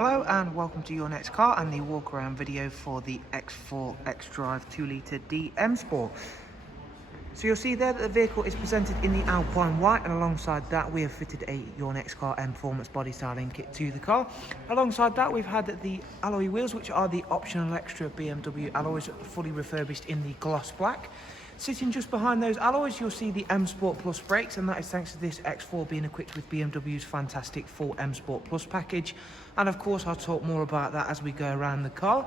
Hello and welcome to your next car and the walk around video for the X4 Xdrive 2-litre D MSport. So you'll see there that the vehicle is presented in the Alpine White, and alongside that we have fitted a Your Next Car Mperformance body styling kit to the car. Alongside that we've had the alloy wheels, which are the optional extra BMW alloys, fully refurbished in the gloss black. Sitting just behind those alloys you'll see the M Sport Plus brakes, and that is thanks to this X4 being equipped with BMW's fantastic full M Sport Plus package, and of course I'll talk more about that as we go around the car.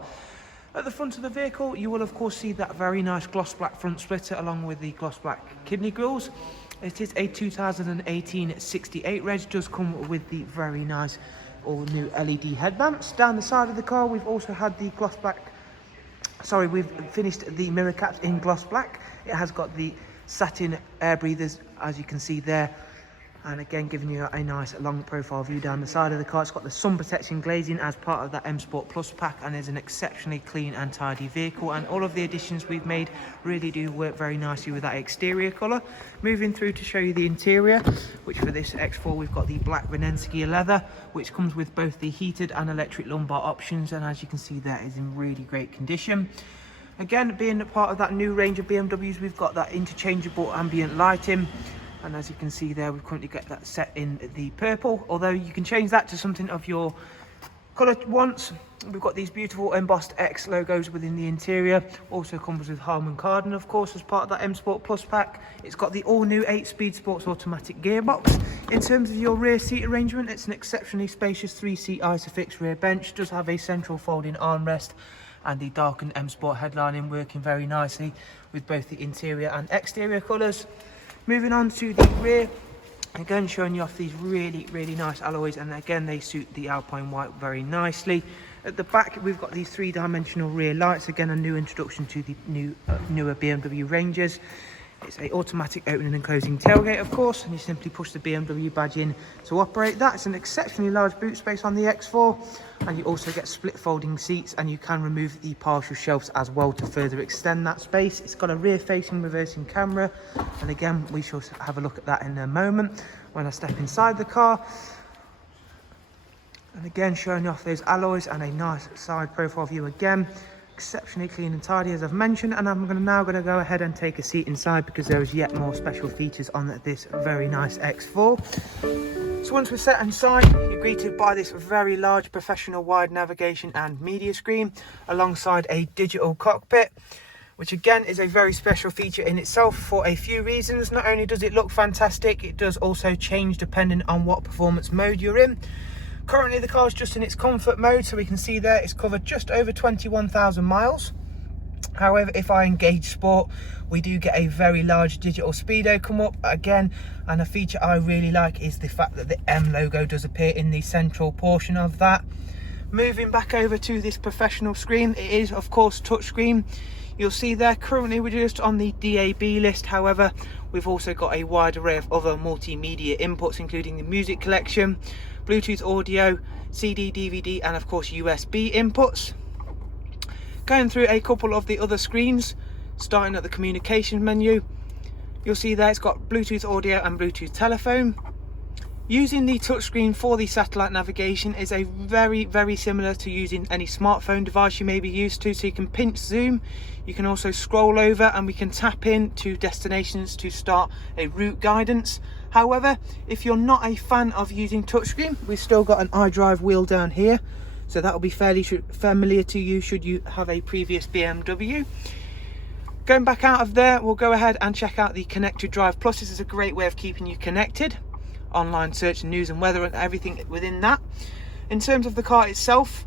At the front of the vehicle you will of course see that very nice gloss black front splitter along with the gloss black kidney grills. It is a 2018 68 reg, does come with the very nice all new LED headlamps. Down the side of the car we've also had the gloss black, we've finished the mirror caps in gloss black. It has got the satin air breathers, as you can see there, and again giving you a nice long profile view down the side of the car. It's got the sun protection glazing as part of that M Sport Plus pack, and is an exceptionally clean and tidy vehicle, and all of the additions we've made really do work very nicely with that exterior colour. Moving through to show you the interior, which for this X4 we've got the black Renensky leather, which comes with both the heated and electric lumbar options, and as you can see there is in really great condition. Again, being a part of that new range of BMWs, we've got that interchangeable ambient lighting, and as you can see there we've currently got that set in the purple, although you can change that to something of your colour once. We've got these beautiful embossed X logos within the interior. Also comes with Harman Kardon of course as part of that M Sport Plus pack. It's got the all new 8-speed sports automatic gearbox. In terms of your rear seat arrangement, it's an exceptionally spacious 3-seat Isofix rear bench. Does have a central folding armrest, and the darkened M Sport headlining working very nicely with both the interior and exterior colours. Moving on to the rear, again showing you off these really nice alloys, and again they suit the Alpine White very nicely. At the back we've got these 3-dimensional rear lights, again a new introduction to the newer BMW ranges. It's a automatic opening and closing tailgate of course, and you simply push the BMW badge in to operate that. It's an exceptionally large boot space on the X4, and you also get split folding seats, and you can remove the partial shelves as well to further extend that space. It's got a rear facing reversing camera, and again we shall have a look at that in a moment when I step inside the car. And again showing off those alloys and a nice side profile view again. Exceptionally clean and tidy as I've mentioned, and I'm now going to go ahead and take a seat inside because there is yet more special features on this very nice X4. So once we're set inside, you're greeted by this very large professional wide navigation and media screen alongside a digital cockpit, which again is a very special feature in itself for a few reasons. Not only does it look fantastic, it does also change depending on what performance mode you're in. Currently the car is just in its comfort mode, so we can see there it's covered just over 21,000 miles. However, if I engage sport, we do get a very large digital speedo come up again, and a feature I really like is the fact that the M logo does appear in the central portion of that. Moving back over to this professional screen, it is of course touchscreen. You'll see there currently we're just on the DAB list, however we've also got a wide array of other multimedia inputs, including the music collection, Bluetooth audio, CD, DVD, and of course USB inputs. Going through a couple of the other screens, starting at the communication menu, you'll see there it's got Bluetooth audio and Bluetooth telephone. Using the touchscreen for the satellite navigation is a very similar to using any smartphone device you may be used to, so you can pinch zoom, you can also scroll over, and we can tap in to destinations to start a route guidance. However, if you're not a fan of using touchscreen, we've still got an iDrive wheel down here, so that will be fairly familiar to you should you have a previous BMW. Going back out of there, we'll go ahead and check out the Connected Drive Plus. This is a great way of keeping you connected. Online search, news and weather and everything within that. In terms of the car itself,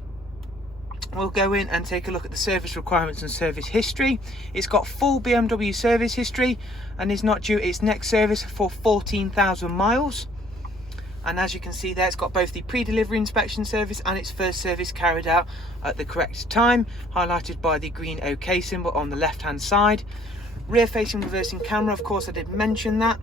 we'll go in and take a look at the service requirements and service history. It's got full BMW service history and is not due its next service for 14,000 miles. And as you can see there, it's got both the pre-delivery inspection service and its first service carried out at the correct time, highlighted by the green OK symbol on the left hand side. Rear facing reversing camera, of course I did mention that.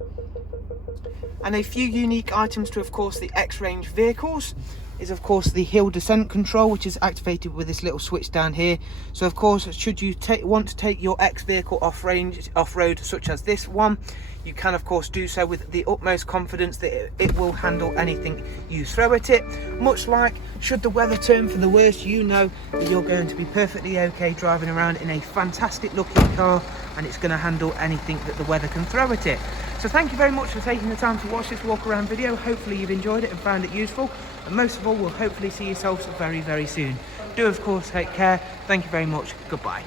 And a few unique items to, of course, the X range vehicles is, of course, the hill descent control, which is activated with this little switch down here. So, of course, should you want to take your X vehicle off-road, such as this one, you can, of course, do so with the utmost confidence that it will handle anything you throw at it. Much like, should the weather turn for the worst, you know that you're going to be perfectly okay driving around in a fantastic looking car, and it's going to handle anything that the weather can throw at it. So thank you very much for taking the time to watch this walk around video. Hopefully you've enjoyed it and found it useful, and most of all, we'll hopefully see yourselves very, very soon. Do, of course, take care. Thank you very much. Goodbye.